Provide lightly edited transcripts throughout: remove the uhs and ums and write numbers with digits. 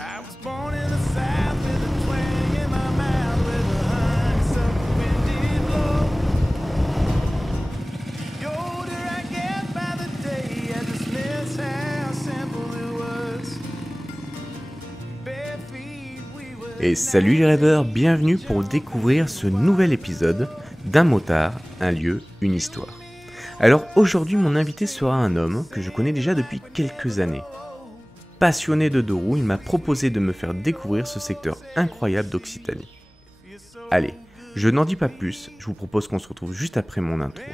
I was born in the South with a twang in my mouth, with a honeysuckle wind did blow. The older I get by the day, I just miss how simple it was. Bare feet we were. Et salut les rêveurs, bienvenue pour découvrir ce nouvel épisode d'Un motard, un lieu, une histoire. Alors aujourd'hui mon invité sera un homme que je connais déjà depuis quelques années. Passionné de deux roues, il m'a proposé de me faire découvrir ce secteur incroyable d'Occitanie. Allez, je n'en dis pas plus, je vous propose qu'on se retrouve juste après mon intro.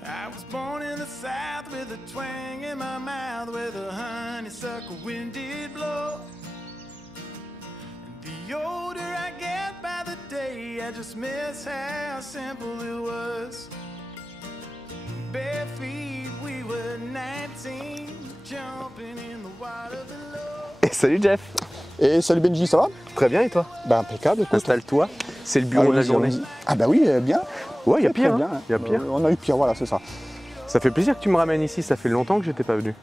I was born in the South with a twang in my mouth, with a honeysuckle wind did blow. And the older I get by the day, I just miss how simple it was. Bare feet, we were 19, jumping in the water below. Et salut Jeff. Et salut Benji, ça va? Très bien et toi? Bah impeccable, écoute. Installe-toi, c'est le bureau de la journée. Ah bah oui, bien. Ouais, il y a Très pire, bien. y a pire. On a eu pire, voilà, c'est ça. Ça fait plaisir que tu me ramènes ici, ça fait longtemps que j'étais pas venu.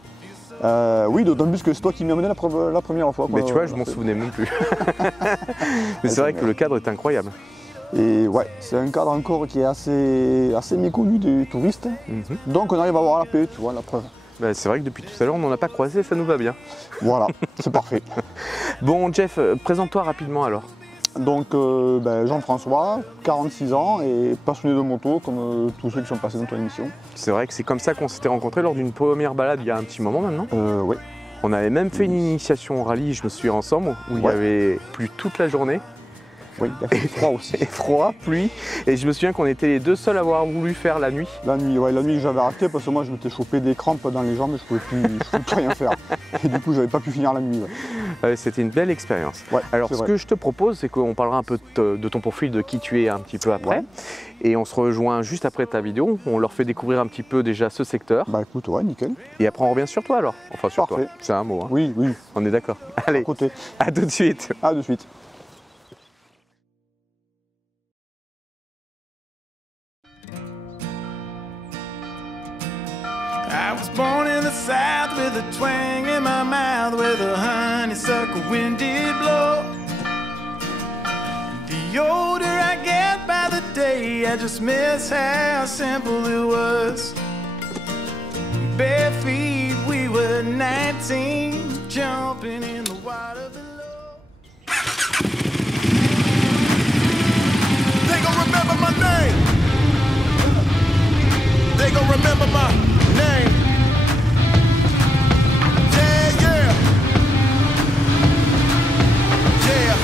Oui, d'autant plus que c'est toi qui m'as amené la première fois. Mais tu vois, je m'en souvenais même plus. Mais c'est vrai que le cadre est incroyable. Et ouais, c'est un cadre encore qui est assez méconnu des touristes. Donc on arrive à avoir la paix, tu vois, la preuve. Bah, c'est vrai que depuis tout à l'heure, on n'en a pas croisé, ça nous va bien. Voilà, c'est parfait. Bon Jeff, présente-toi rapidement alors. Donc Jean-François, 46 ans et passionné de moto comme tous ceux qui sont passés dans ton émission. C'est vrai que c'est comme ça qu'on s'était rencontrés lors d'une première balade il y a un petit moment maintenant. Oui. On avait même fait une initiation au rallye, je me souviens ensemble, où il y avait plu toute la journée. Oui, il a fait froid aussi. Et froid, pluie. Et je me souviens qu'on était les deux seuls à avoir voulu faire la nuit. La nuit j'avais arrêté parce que moi je m'étais chopé des crampes dans les jambes et je pouvais plus rien faire. Et du coup j'avais pas pu finir la nuit. C'était une belle expérience. Ouais, alors ce que je te propose, c'est qu'on parlera un peu de ton profil, de qui tu es un petit peu après. Ouais. Et on se rejoint juste après ta vidéo. On leur fait découvrir un petit peu déjà ce secteur. Bah écoute, ouais, nickel. Et après on revient sur toi alors. Enfin sur Parfait. toi, c'est un mot. Hein. Oui. On est d'accord. Allez, côté. À tout de suite. À de suite. I was born in the South with a twang in my mouth, with a honeysuckle wind did blow. The older I get by the day, I just miss how simple it was. Bare feet, we were 19, jumping in the water below. They gon' remember my name. They gon' remember my name. Yeah,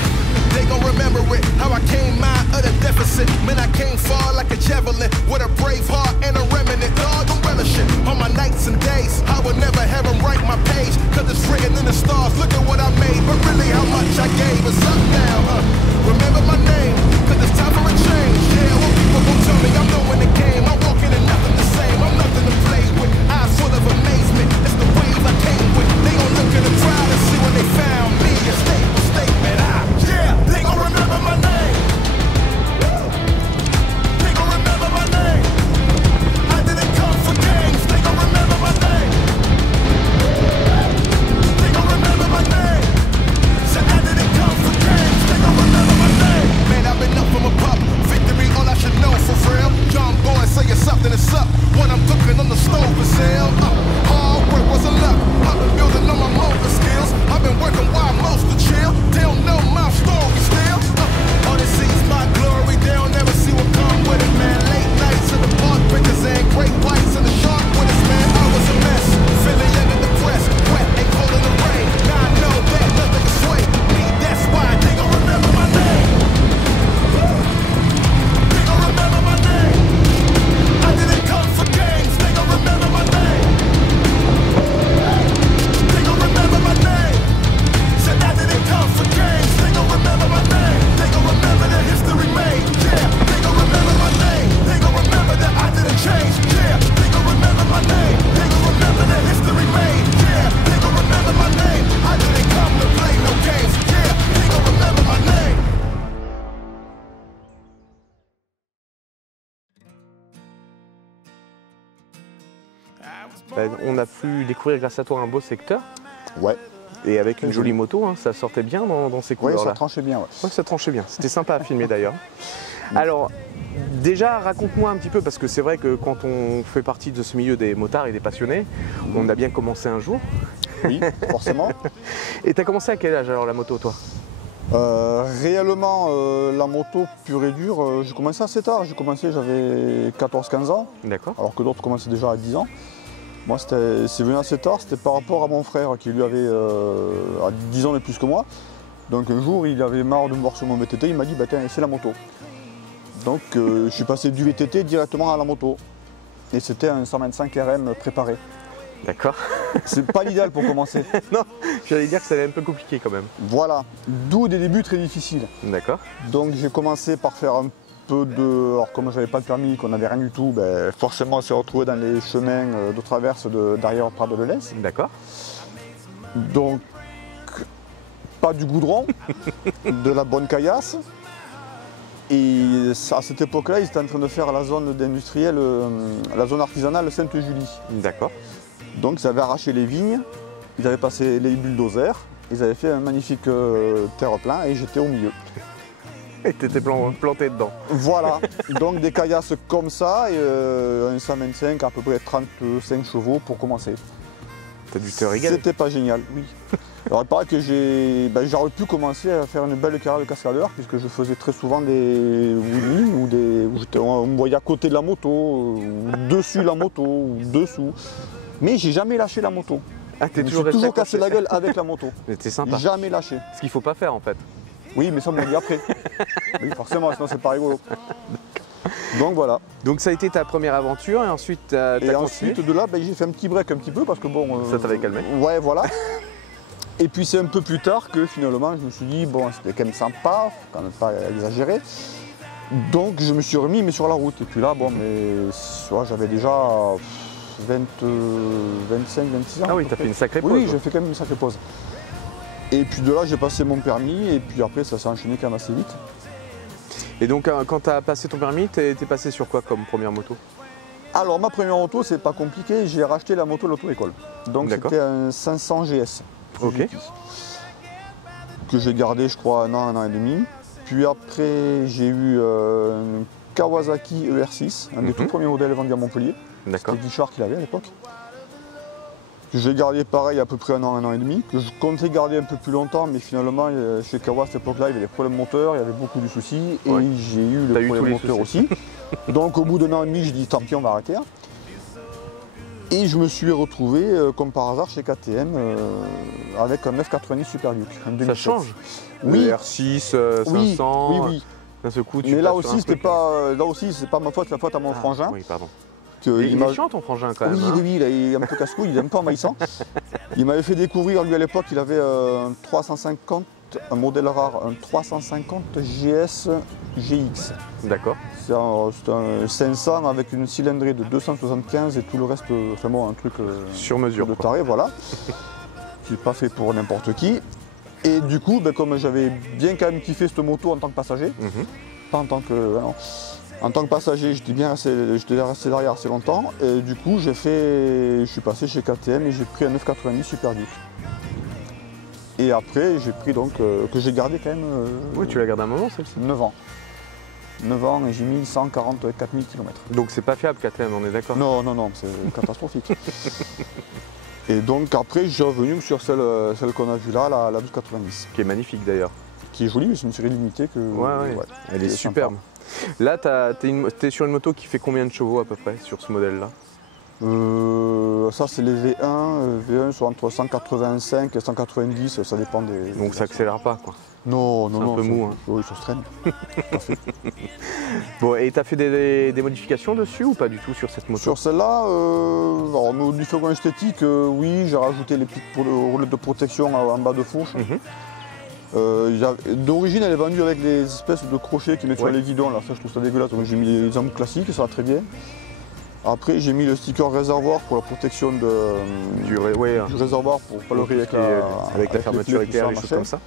they gon' remember it. How I came out of the deficit. Man, I came far like a javelin, with a brave heart and a remnant. Dog, I'm relishing on my nights and days. I would never have them write my page, cause it's written in the stars. Look at what I made, but really how much I gave. It's up now, remember my name, cause it's time for a change. Yeah, what people gon' tell me, I'm knowing the game. I'm walking in nothing the same, I'm nothing to play with. Eyes full of amazement, it's the wave I came with. They gon' look in the crowd and see when they found me. A statement, yeah, they gon' remember my name. They gon' remember my name. I didn't come for games, they gon' remember my name. They gon' remember my name. Said I didn't come for games, they gon' remember my name. Man, I've been On a pu découvrir grâce à toi un beau secteur. Ouais. Et avec une jolie moto, hein, ça sortait bien dans ces couleurs-là. Oui, ça tranchait bien. Ouais. Ouais, ça tranchait bien. C'était sympa à filmer d'ailleurs. Alors, déjà, raconte-moi un petit peu, parce que c'est vrai que quand on fait partie de ce milieu des motards et des passionnés, on a bien commencé un jour. Oui, forcément. Et tu as commencé à quel âge alors la moto, toi? Réellement, la moto pure et dure, j'ai commencé assez tard. J'ai commencé, j'avais 14-15 ans. D'accord. Alors que d'autres commençaient déjà à 10 ans. Moi, c'est venu assez tard, c'était par rapport à mon frère qui lui avait à 10 ans de plus que moi. Donc un jour, il avait marre de me voir sur mon VTT, il m'a dit bah, tiens, c'est la moto. Donc je suis passé du VTT directement à la moto. Et c'était un 125 RM préparé. D'accord. C'est pas l'idéal pour commencer. Non, j'allais dire que ça allait un peu compliqué quand même. Voilà, d'où des débuts très difficiles. D'accord. Donc j'ai commencé par faire un peu de... Alors comme je n'avais pas de permis, qu'on n'avait rien du tout, ben, forcément on s'est retrouvé dans les chemins de traverse derrière Prades de l'Est. D'accord. Donc pas du goudron, de la bonne caillasse. Et à cette époque-là, ils étaient en train de faire la zone d'industriel, la zone artisanale Sainte-Julie. D'accord. Donc ils avaient arraché les vignes, ils avaient passé les bulldozers, ils avaient fait un magnifique terre-plein et j'étais au milieu. Et tu étais planté dedans. Voilà, donc des caillasses comme ça et un 125 à peu près 35 chevaux pour commencer. T'as dû te régaler. C'était pas génial, oui. Alors il paraît que j'aurais pu commencer à faire une belle carrière de cascadeur puisque je faisais très souvent des wheelies où on me voyait à côté de la moto, ou dessus la moto, ou dessous. Mais j'ai jamais lâché la moto. Ah, je me suis toujours cassé la gueule avec la moto. Mais c'est sympa. Jamais lâché. Ce qu'il faut pas faire en fait. Oui, mais ça on me l'a dit après. Oui, forcément, sinon c'est pas rigolo. Donc voilà. Donc ça a été ta première aventure et ensuite t'as continué. Ensuite de là, j'ai fait un petit break un petit peu parce que bon... Ça t'avait calmé. Ouais, voilà. Et puis c'est un peu plus tard que finalement je me suis dit, bon c'était quand même sympa, faut quand même pas exagérer. Donc je me suis remis mais sur la route. Et puis là, bon, mais j'avais déjà 25, 26 ans. Ah oui, t'as fait une sacrée pause. Oui, j'ai fait quand même une sacrée pause. Et puis de là, j'ai passé mon permis et puis après ça s'est enchaîné quand même assez vite. Et donc quand tu as passé ton permis, t'es passé sur quoi comme première moto? Alors ma première moto, c'est pas compliqué, j'ai racheté la moto de l'auto-école. Donc c'était un 500 GS. Ok. Que j'ai gardé je crois un an et demi. Puis après j'ai eu un Kawasaki ER6, un des tout premiers modèles vendus à Montpellier. D'accord. C'était Guichard qui l'avait à l'époque. Que j'ai gardé pareil à peu près un an et demi, que je comptais garder un peu plus longtemps, mais finalement chez Kawa à cette époque-là, il y avait des problèmes moteurs, il y avait beaucoup de soucis, et j'ai eu le problème moteur aussi. Donc au bout d'un an et demi, j'ai dit tant pis, on va arrêter. Et je me suis retrouvé, comme par hasard, chez KTM, avec un 990 Super Duke. Ça change. Oui. Le R6, 500. Oui. D'un seul coup, mais là aussi, c'est pas ma faute, c'est la faute à mon frangin. Oui, pardon. Il est chiant ton frangin quand même. Oui, il est un peu casse-couille, il est un peu envahissant. Il m'avait fait découvrir, lui à l'époque, il avait un 350, un modèle rare, un 350 GS GX. D'accord. C'est un 500 avec une cylindrée de 275 et tout le reste, enfin bon, un truc sur mesure de taré, voilà. Qui n'est pas fait pour n'importe qui. Et du coup, comme j'avais bien quand même kiffé cette moto en tant que passager, pas en tant que... non. En tant que passager, j'étais resté derrière assez longtemps et du coup je suis passé chez KTM et j'ai pris un 990 Super Duke. Et après j'ai pris donc, que j'ai gardé quand même... oui, tu l'as gardé un moment celle-ci. 9 ans. 9 ans et j'ai mis 144 000 km. Donc c'est pas fiable KTM, on est d'accord? Non, c'est catastrophique. Et donc après j'ai revenu sur celle qu'on a vue là, la 1290. Qui est magnifique d'ailleurs. Qui est jolie, mais c'est une série limitée que... Ouais. Elle est superbe. Sympa. Là, t'es sur une moto qui fait combien de chevaux à peu près sur ce modèle-là? Ça c'est les V1. V1 sont entre 185 et 190, ça dépend des... Donc ça accélère pas quoi? Non. C'est un peu mou. Hein. Oui, ça se traîne. Bon, et t'as fait des modifications dessus ou pas du tout sur cette moto? Sur celle-là, modification esthétique, oui, j'ai rajouté les petites roulettes de protection en bas de fourche. D'origine, elle est vendue avec des espèces de crochets qui mettent sur les guidons, là, ça je trouve ça dégueulasse, donc j'ai mis les embouts classiques, ça va très bien. Après, j'ai mis le sticker réservoir pour la protection du réservoir pour pas le rire avec la fermeture éclair, des choses comme ça.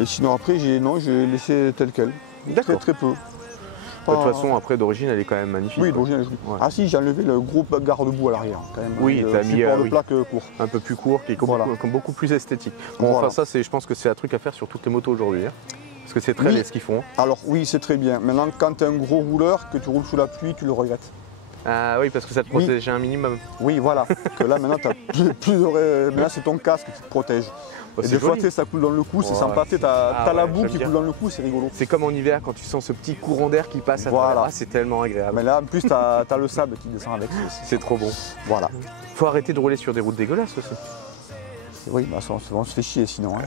Et sinon, après, j'ai laissé tel quel. Très peu. pas... De toute façon, après, d'origine, elle est quand même magnifique. Oui, quoi. d'origine, elle est jolie. Ouais. Ah si, j'ai enlevé le gros garde-boue à l'arrière, quand même. Oui, t'as mis support de oui, plaque court. un peu plus court, qui est Voilà. comme beaucoup plus esthétique. Bon, Voilà. enfin, ça, je pense que c'est un truc à faire sur toutes les motos aujourd'hui. Hein. Parce que c'est très Oui. laid ce qu'ils font. Alors oui, c'est très bien. Maintenant, quand tu es un gros rouleur, que tu roules sous la pluie, tu le regrettes. Ah oui, parce que ça te Oui. protège un minimum. Oui, voilà. que là, maintenant, tu as plus de... Maintenant, c'est ton casque qui te protège. Oh, Et c'est des fois, joli. tu sais, ça coule dans le cou, c'est Ouais, sympa. Tu Ah as la ouais, boue j'aime qui bien. coule dans le cou, c'est rigolo. C'est comme en hiver quand tu sens ce petit courant d'air qui passe à Voilà. travers. Ah, c'est tellement agréable. Mais là, en plus, tu as le sable qui descend avec. C'est trop bon. Voilà. Faut arrêter de rouler sur des routes dégueulasses aussi. Oui, bah, on se fait chier sinon. Hein.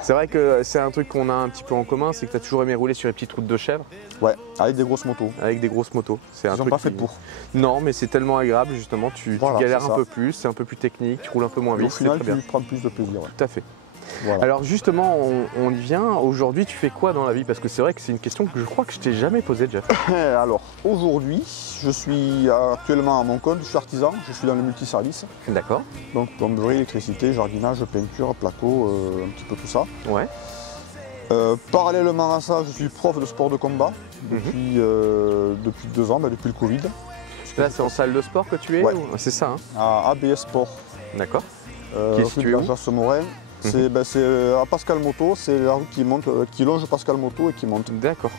C'est vrai que c'est un truc qu'on a un petit peu en commun, c'est que tu as toujours aimé rouler sur les petites routes de chèvres Ouais, avec des grosses motos. avec des grosses motos. C'est un Ils sont truc pas faits qui- pour. Non, mais c'est tellement agréable justement, tu Voilà, galères c'est un ça. peu plus, c'est un peu plus technique, tu roules un peu moins Et vite, au c'est final, très bien. tu prends plus de plaisir. Ouais. Tout à fait. Voilà. Alors justement, on y vient. Aujourd'hui, tu fais quoi dans la vie? Parce que c'est vrai que c'est une question que je crois que je t'ai jamais posée, Jeff. Alors, aujourd'hui, je suis actuellement à mon compte, je suis artisan, je suis dans le multiservice. D'accord. Donc plomberie, électricité, jardinage, peinture, placo, un petit peu tout ça. Ouais. Parallèlement à ça, je suis prof de sport de combat Mhm. depuis 2 ans, depuis le Covid, Là, c'est en salle de sport que tu es Ouais. ou- C'est ça, hein. à ABS Sport. D'accord. Rue Qui est de situé la où Jasse-Morin. C'est à Pascal Moto, c'est la rue qui longe Pascal Moto et qui monte. D'accord.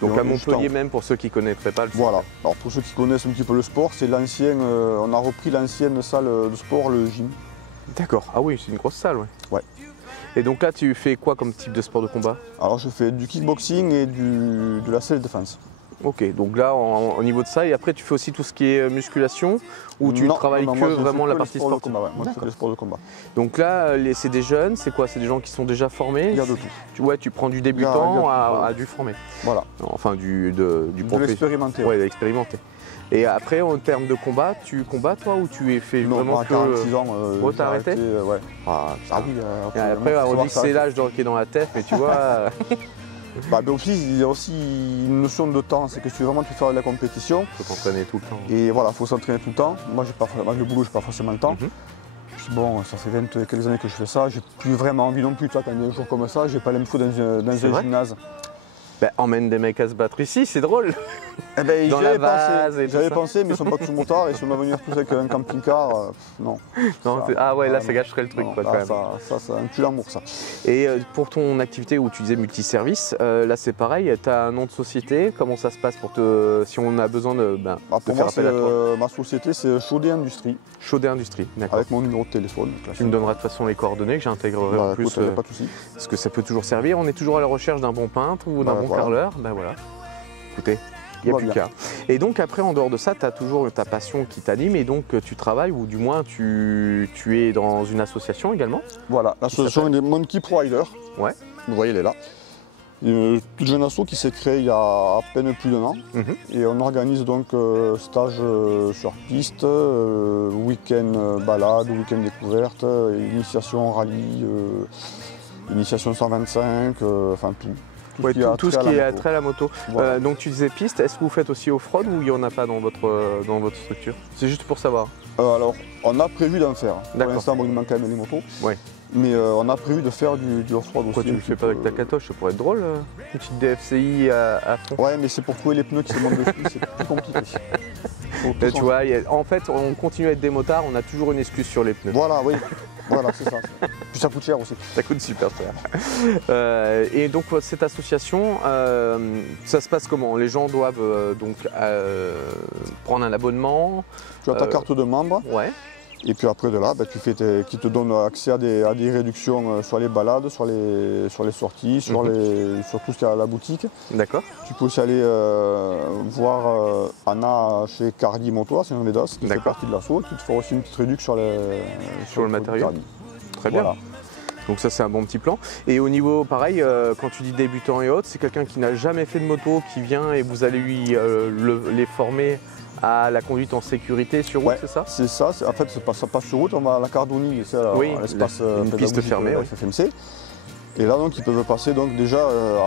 Donc Donc, à juste Montpellier en- même, pour ceux qui ne connaîtraient pas le site. Voilà. Alors pour ceux qui connaissent un petit peu le sport, c'est l'ancien, on a repris l'ancienne salle de sport, le gym. D'accord. Ah oui, c'est une grosse salle, ouais. Ouais. Et donc là, tu fais quoi comme type de sport de combat? Alors je fais du kickboxing et de la self-défense. Ok, donc là, au niveau de ça, et après, tu fais aussi tout ce qui est musculation, ou tu Non, travailles non, que moi, je fais vraiment la les partie sports de sportive? combat, ouais. Moi je fais D'accord. les sports de combat. Donc là, c'est des jeunes, c'est quoi? C'est des gens qui sont déjà formés? Il y a de tout. Ouais, tu prends du il y débutant a tout, à voilà. du formé. Voilà. Enfin, du De professionnel. l'expérimenter. Ouais, expérimenté. Et après, en termes de combat, tu combats toi ou tu es fait Non, vraiment moi, à que... 46 ans, Oh, j'ai t'as arrêté ouais. Ah, Ah oui, Et après, on dit que c'est l'âge qui est dans la tête, mais tu vois... Mais aussi, il y a aussi une notion de temps, c'est que si vraiment tu veux faire de la compétition, faut t'entraîner tout le temps. et voilà, il faut s'entraîner tout le temps. Moi, avec le boulot, j'ai pas forcément le temps. Mhm. Puis bon, ça fait 20 quelques années que je fais ça, j'ai plus vraiment envie non plus, tu vois, quand il y a un jour comme ça, j'ai pas l'info dans un C'est vrai gymnase. Ben, emmène des mecs à se battre ici, c'est drôle. Eh ben, Dans la vase et tout j'avais ça. pensé, mais ils sont pas tous motards, et si on va venir tous avec un camping-car, non. Non, Ça, ah ouais, là, non. ça gâcherait le truc, Non, quoi, là, quand même. ça un tue l'amour, ça. Et pour ton activité où tu disais multiservice, là, c'est pareil, tu as un nom de société. Comment ça se passe pour si on a besoin de Bah, faire pour moi, appel à toi? ma société, c'est Chaudet Industrie, Chaudet Industrie, d'accord. avec mon numéro de téléphone. Tu me donneras de toute façon les coordonnées que j'intégrerai Bah, en plus, écoute, pas de soucis. parce que ça peut toujours servir. On est toujours à la recherche d'un bon peintre ou d'un Bah, bon voilà. carreleur. Ben voilà, écoutez, il n'y a Tout plus va qu'à. Et donc après, en dehors de ça, tu as toujours ta passion qui t'anime et donc tu travailles ou du moins tu es dans une association également. Voilà, l'association des Monkey Pro Riders. Ouais. Vous voyez, elle est là. Une toute jeune asso qui s'est créée il y a à peine plus d'1 an. Mhm. Et on organise donc stage sur piste, week-end balade, week-end découverte, initiation rallye, initiation 125, enfin tout. Ouais, tout ce qui est moto. trait à la moto. Voilà. Donc tu disais piste, est-ce que vous faites aussi off-road ou il n'y en a pas dans votre structure? C'est juste pour savoir. Alors, on a prévu d'en faire. Pour D'accord. l'instant, bon, il manque quand même les motos. Ouais. Mais on a prévu de faire du off-road aussi. Pourquoi tu le fais pas avec ta catoche? Ça pourrait être drôle, une petite DFCI à fond. Ouais, mais c'est pour trouver les pneus qui se montent dessus, c'est plus compliqué. Faut tout Là, tu changer. vois, en fait, on continue à être des motards, on a toujours une excuse sur les pneus. Voilà, oui. Voilà, c'est ça. Puis ça coûte cher aussi. Ça coûte super cher. Et donc cette association, ça se passe comment? Les gens doivent prendre un abonnement. Tu as ta carte de membre, Ouais. et puis après de là, qui te donne accès à des réductions sur les balades, sur les sorties, sur tout ce qu'il y a à la boutique. D'accord. Tu peux aussi aller voir Anna chez Cardi Moto, c'est un Médas, qui fait D'accord. partie de l'assaut, qui te fera aussi une petite réduction Sur le matériau. Cardi. Très bien. Voilà. Donc ça c'est un bon petit plan. Et au niveau pareil, quand tu dis débutant et autres, c'est quelqu'un qui n'a jamais fait de moto qui vient et vous allez lui les former à la conduite en sécurité sur route, Ouais, c'est ça? C'est ça, en fait ça passe sur route, on va à la Cardoni, c'est Oui, l'espace une piste pédagogique, fermée, oui. FFMC. Et là donc ils peuvent passer donc déjà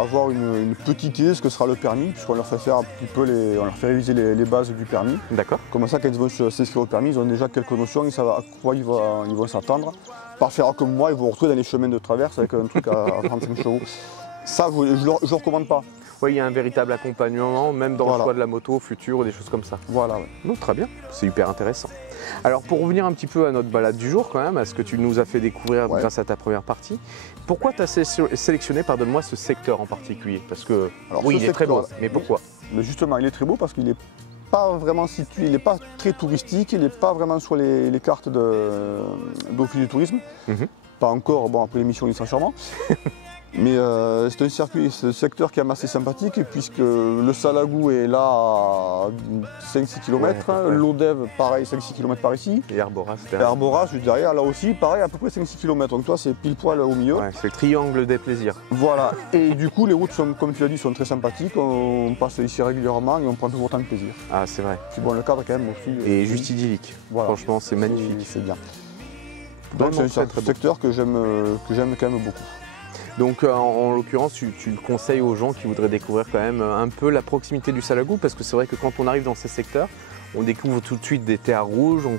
avoir une petite idée de ce que sera le permis, puisqu'on leur fait faire un petit peu on leur fait réviser les bases du permis. D'accord. Comme ça quand ils vont s'inscrire au permis, ils ont déjà quelques notions, ils savent à quoi ils vont s'attendre. Pas faire comme moi, ils vont retrouver dans les chemins de traverse avec un truc à 35 chevaux. Ça, je ne le recommande pas. Ouais, il y a un véritable accompagnement, même dans le choix de la moto future ou des choses comme ça. Voilà. Ouais. Non, très bien, c'est hyper intéressant. Alors pour revenir un petit peu à notre balade du jour quand même, à ce que tu nous as fait découvrir grâce à ta première partie, pourquoi tu as sélectionné, pardonne-moi, ce secteur en particulier? Parce que oui, il est très beau, mais pourquoi? Mais justement, il est très beau parce qu'il n'est pas vraiment situé, il n'est pas très touristique, il n'est pas vraiment sur les cartes d'Office du tourisme. Pas encore, bon après l'émission il sera sûrement. Mais c'est un circuit, c'est un secteur qui est assez sympathique puisque le Salagou est là à 5-6 km, l'Odève pareil 5-6 km par ici. Et Arboras juste derrière, là aussi pareil à peu près 5-6 km, donc toi c'est pile poil au milieu. Ouais, c'est le triangle des plaisirs. Voilà, et du coup les routes sont, comme tu as dit, sont très sympathiques, on passe ici régulièrement et on prend toujours autant de plaisir. Ah c'est vrai. Puis bon le cadre quand même aussi. Et juste idyllique, voilà. Franchement c'est magnifique. C'est bien. Donc c'est un secteur que j'aime quand même beaucoup. Donc en l'occurrence, tu le conseilles aux gens qui voudraient découvrir quand même un peu la proximité du Salagou, parce que c'est vrai que quand on arrive dans ces secteurs, on découvre tout de suite des terres rouges, on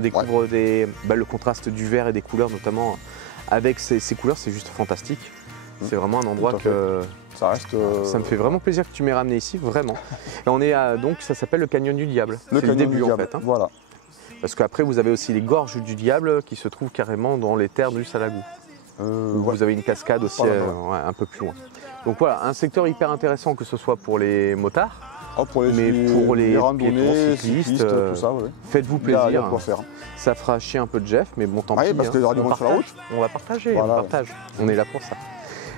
découvre le contraste du vert et des couleurs, notamment avec ces couleurs, c'est juste fantastique. C'est vraiment un endroit que ça me fait vraiment plaisir que tu m'aies ramené ici, vraiment. Et on est donc ça s'appelle le Canyon du Diable. C'est le début en fait. Hein. Voilà. Parce qu'après vous avez aussi les gorges du Diable qui se trouvent carrément dans les terres du Salagou. Vous avez une cascade aussi un peu plus loin. Donc voilà, un secteur hyper intéressant que ce soit pour les motards, mais pour les randonnées, cyclistes, tout ça. Faites-vous plaisir. Il y a quoi faire. Ça fera chier un peu de Jeff, mais bon tant pis. Parce qu'il y aura du monde sur la route. On va partager, on partage. On est là pour ça.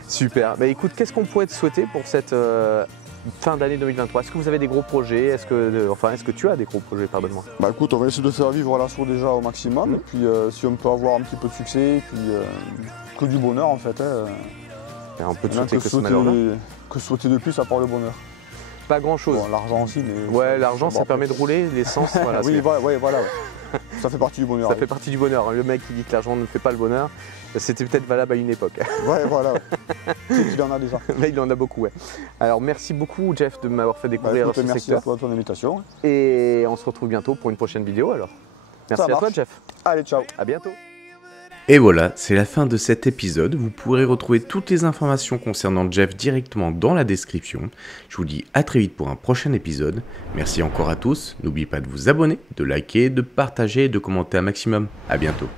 Super. Bah écoute, qu'est-ce qu'on pourrait te souhaiter pour cette fin d'année 2023? Est-ce que vous avez des gros projets? Est-ce que tu as des gros projets, pardonne-moi? Bah écoute, on va essayer de faire vivre l'assaut déjà au maximum, et puis si on peut avoir un petit peu de succès, et puis que du bonheur en fait. On peut te souhaiter que ce malheur-là. Que souhaiter de plus à part le bonheur? Pas grand-chose. Bon, l'argent aussi, mais... Ouais, l'argent ça permet de rouler, l'essence, voilà. Oui, voilà. Ça fait partie du bonheur. Ça fait partie du bonheur. Le mec qui dit que l'argent ne fait pas le bonheur, c'était peut-être valable à une époque. Ouais, voilà. Il en a déjà. Mais il en a beaucoup, ouais. Alors merci beaucoup Jeff de m'avoir fait découvrir ce secteur. Merci à toi de ton invitation. Et on se retrouve bientôt pour une prochaine vidéo alors. Merci à toi Jeff. Allez, ciao. À bientôt. Et voilà, c'est la fin de cet épisode. Vous pourrez retrouver toutes les informations concernant Jeff directement dans la description. Je vous dis à très vite pour un prochain épisode. Merci encore à tous. N'oubliez pas de vous abonner, de liker, de partager et de commenter un maximum. À bientôt.